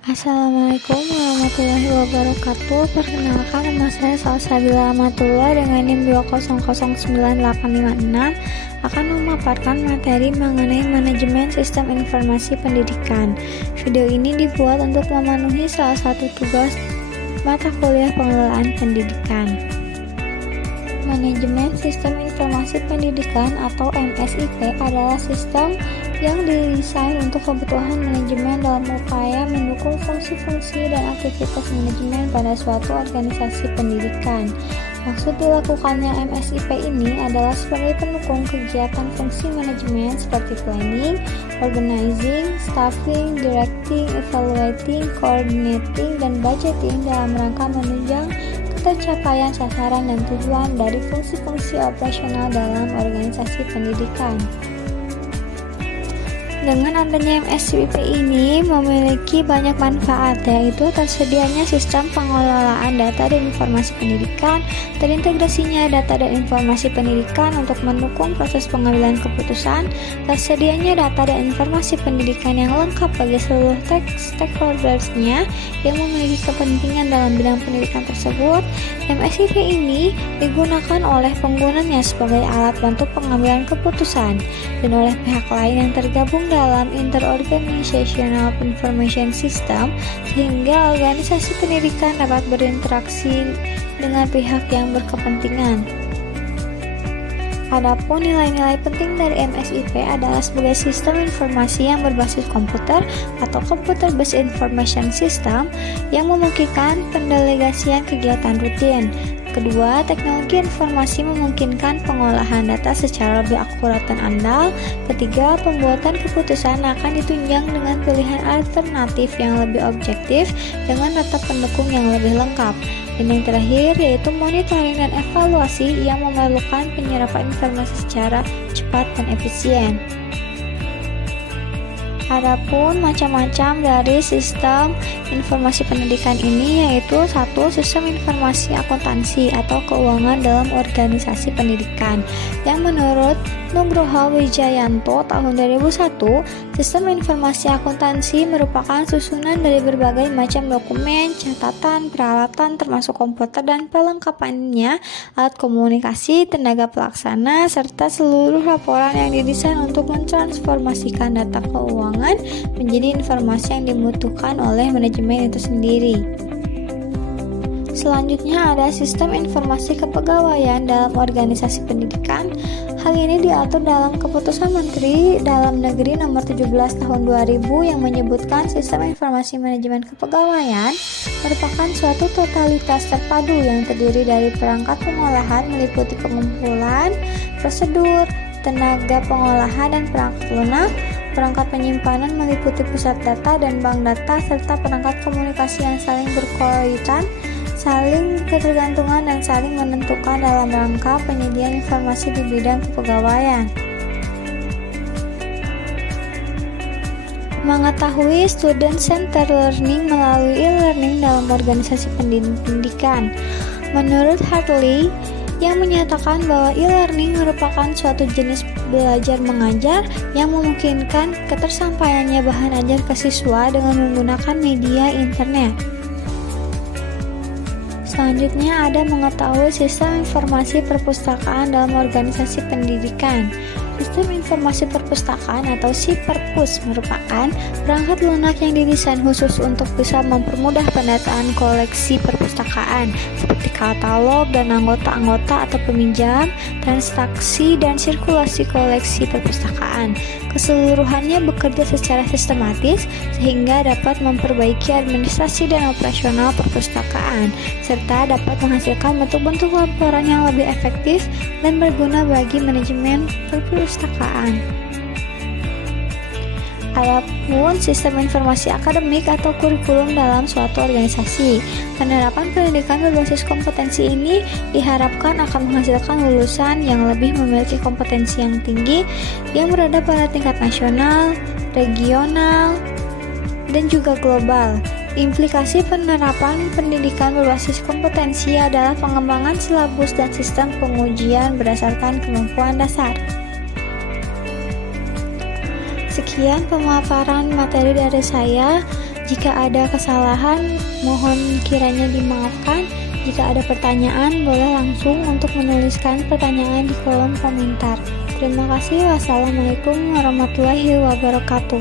Assalamualaikum warahmatullahi wabarakatuh. Perkenalkan, nama saya Salsabila Amatullah dengan NIM 2009856 akan memaparkan materi mengenai manajemen sistem informasi pendidikan. Video ini dibuat untuk memenuhi salah satu tugas mata kuliah pengelolaan pendidikan. Manajemen Sistem Informasi Pendidikan atau MSIP adalah sistem yang didesain untuk kebutuhan manajemen dalam upaya mendukung fungsi-fungsi dan aktivitas manajemen pada suatu organisasi pendidikan. Maksud dilakukannya MSIP ini adalah sebagai pendukung kegiatan fungsi manajemen seperti planning, organizing, staffing, directing, evaluating, coordinating, dan budgeting dalam rangka menunjang tercapaian sasaran dan tujuan dari fungsi-fungsi operasional dalam organisasi pendidikan. Dengan adanya MSIP ini memiliki banyak manfaat, yaitu tersedianya sistem pengelolaan data dan informasi pendidikan, terintegrasinya data dan informasi pendidikan untuk mendukung proses pengambilan keputusan, tersedianya data dan informasi pendidikan yang lengkap bagi seluruh stakeholders-nya yang memiliki kepentingan dalam bidang pendidikan tersebut. MSIP ini digunakan oleh penggunanya sebagai alat bantu pengambilan keputusan dan oleh pihak lain yang tergabung dalam Interorganizational Information System, sehingga organisasi pendidikan dapat berinteraksi dengan pihak yang berkepentingan. Adapun nilai-nilai penting dari MSIP adalah sebagai sistem informasi yang berbasis komputer atau Computer Based Information System yang memungkinkan pendelegasian kegiatan rutin. Kedua, teknologi informasi memungkinkan pengolahan data secara lebih akurat dan andal. Ketiga, pembuatan keputusan akan ditunjang dengan pilihan alternatif yang lebih objektif dengan data pendukung yang lebih lengkap. Dan yang terakhir yaitu monitoring dan evaluasi yang memerlukan penyerapan informasi secara cepat dan efisien. Adapun macam-macam dari sistem informasi pendidikan ini yaitu 1. Sistem informasi akuntansi atau keuangan dalam organisasi pendidikan, yang menurut Nugroho Wijayanto tahun 2001, sistem informasi akuntansi merupakan susunan dari berbagai macam dokumen, catatan, peralatan termasuk komputer dan perlengkapannya, alat komunikasi, tenaga pelaksana, serta seluruh laporan yang didesain untuk mentransformasikan data keuangan menjadi informasi yang dibutuhkan oleh manajemen itu sendiri. Selanjutnya ada sistem informasi kepegawaian dalam organisasi pendidikan. Hal ini diatur dalam Keputusan Menteri Dalam Negeri Nomor 17 Tahun 2000 yang menyebutkan sistem informasi manajemen kepegawaian merupakan suatu totalitas terpadu yang terdiri dari perangkat pengolahan meliputi pengumpulan, prosedur, tenaga pengolahan dan perangkat lunak, perangkat penyimpanan meliputi pusat data dan bank data, serta perangkat komunikasi yang saling berkaitan, saling ketergantungan dan saling menentukan dalam rangka penyediaan informasi di bidang kepegawaian. Mengetahui student-centered learning melalui e-learning dalam organisasi pendidikan. Menurut Hartley, yang menyatakan bahwa e-learning merupakan suatu jenis belajar mengajar yang memungkinkan ketersampaiannya bahan ajar ke siswa dengan menggunakan media internet. Selanjutnya ada mengetahui sistem informasi perpustakaan dalam organisasi pendidikan. Sistem informasi perpustakaan atau SIPERPUS merupakan perangkat lunak yang didesain khusus untuk bisa mempermudah pendataan koleksi perpustakaan seperti katalog dan anggota-anggota atau peminjam, transaksi dan sirkulasi koleksi perpustakaan. Keseluruhannya bekerja secara sistematis sehingga dapat memperbaiki administrasi dan operasional perpustakaan serta dapat menghasilkan bentuk-bentuk laporan yang lebih efektif dan berguna bagi manajemen perpustakaan. Adapun sistem informasi akademik atau kurikulum dalam suatu organisasi, penerapan pendidikan berbasis kompetensi ini diharapkan akan menghasilkan lulusan yang lebih memiliki kompetensi yang tinggi yang berada pada tingkat nasional, regional, dan juga global. Implikasi penerapan pendidikan berbasis kompetensi adalah pengembangan silabus dan sistem pengujian berdasarkan kemampuan dasar. Sekian pemaparan materi dari saya. Jika ada kesalahan, mohon kiranya dimaafkan. Jika ada pertanyaan, boleh langsung untuk menuliskan pertanyaan di kolom komentar. Terima kasih. Wassalamualaikum warahmatullahi wabarakatuh.